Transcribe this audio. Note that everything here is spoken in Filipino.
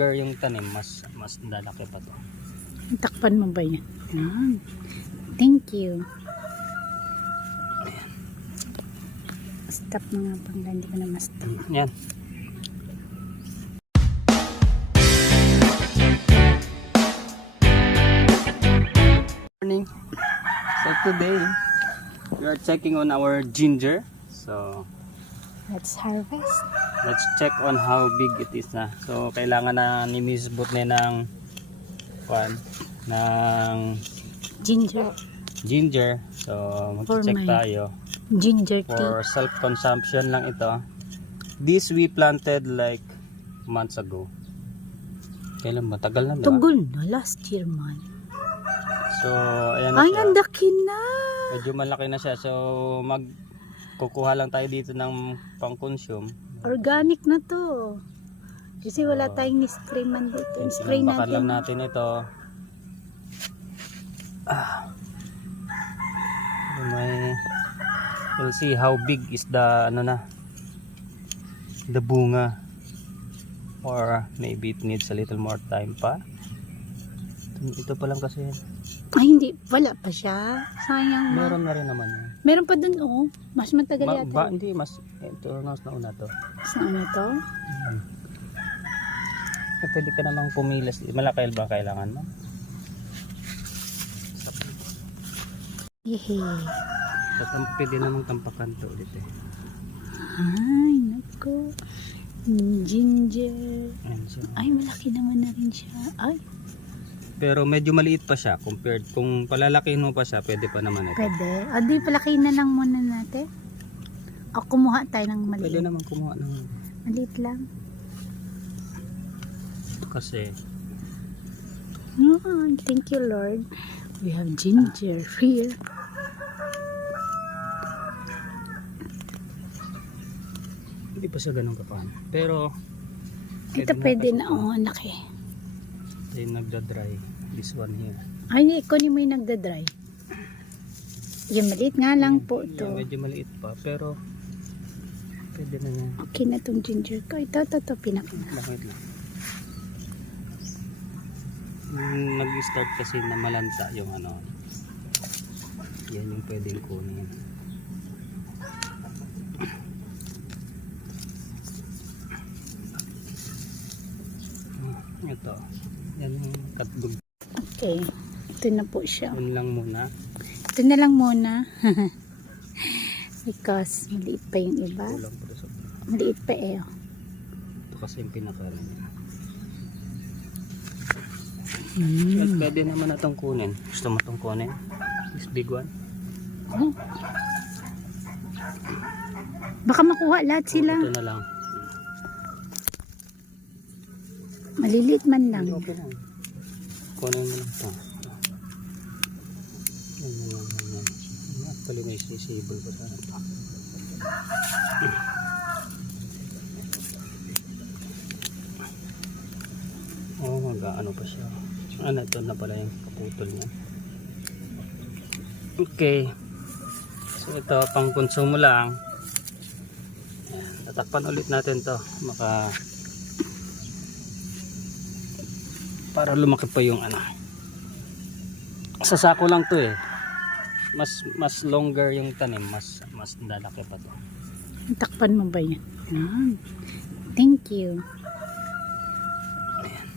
longer yung tanim, mas lalaki pa to. Takpan mo ba yan? Yan. Thank you. Stop mo nga pang hindi ko na ma-stop. Yan. Morning. So today we are checking on our ginger. So Let's harvest. let's check on how big it is na. So kailangan na ni Miss Butne ng ginger. So mag-check tayo. Ginger tea. For self-consumption lang ito. This we planted like months ago. Kailan ba? Tagal na ba? Tugol na. Last year man. So, ayan na Ay, siya. ang laki na. Medyo malaki na siya. So, kukuha lang tayo dito ng pang-consume. Organic na to. Kasi wala tayong ni-spray man dito. Spray Bakal natin. lang natin ito. We'll see how big is the the bunga, or maybe it needs a little more time pa. Ito pa lang kasi Ay, hindi. Wala pa siya. Sayang. meron na rin naman yan. Meron pa dun, oh. Mas matagal yata. Hindi, ito mas nauna to. Saan na to? Pwede ka namang pumilas. Malaki ba kailangan mo? Yehe. Pwede namang tampakan to ulit eh. Ay, naku. Ginger. Ayan siya. Ay, malaki naman na rin siya. Ay, Pero medyo maliit pa siya compared. Kung palalakihin mo pa siya, pwede pa naman ito. pwede. O, di palaki na lang muna natin. O, kumuha tayo ng maliit. Pwede naman kumuha ng Maliit lang. kasi Oh, thank you, Lord. We have ginger here. hindi pa siya ganun kapaan. Pero Ito pwede na. Oh, ang laki. ito yung nagda-dry. This one here. Ay, kunin mo yung nagda-dry. Yung maliit nga lang po to. Yan, medyo maliit pa. Pero pwede na yan. Okay na tong ginger ko. Ito, pinakina. Bakit lang. Nag-start kasi na malanta yung yan yung pwedeng kunin. Ito yan yung katbog. Okay. Ito na po siya. Yun lang muna. Ito na lang muna. Because maliit pa yung iba. Kulang pa sa Maliit pa eh. ito kasi yung pinakalan niya. Mm. Pwede naman na itong kunin. Gusto mo itong kunin? This big one? Oh. Baka makuha lahat sila. Ito na lang. Maliliit man lang. Okay lang. Kunin mo lang ito. Yan. Actually may sisibol ko sana ito. Oh, mag-ano pa siya. Ito na pala yung kaputol niya. Okay. So ito, pang konsumo lang. Ayan, tatakpan ulit natin to. Para lumaki pa yung sa sako lang to eh. Mas longer yung tanim, mas lalaki pa to. Takpan mo ba yan? Yan. Thank you. Ayan.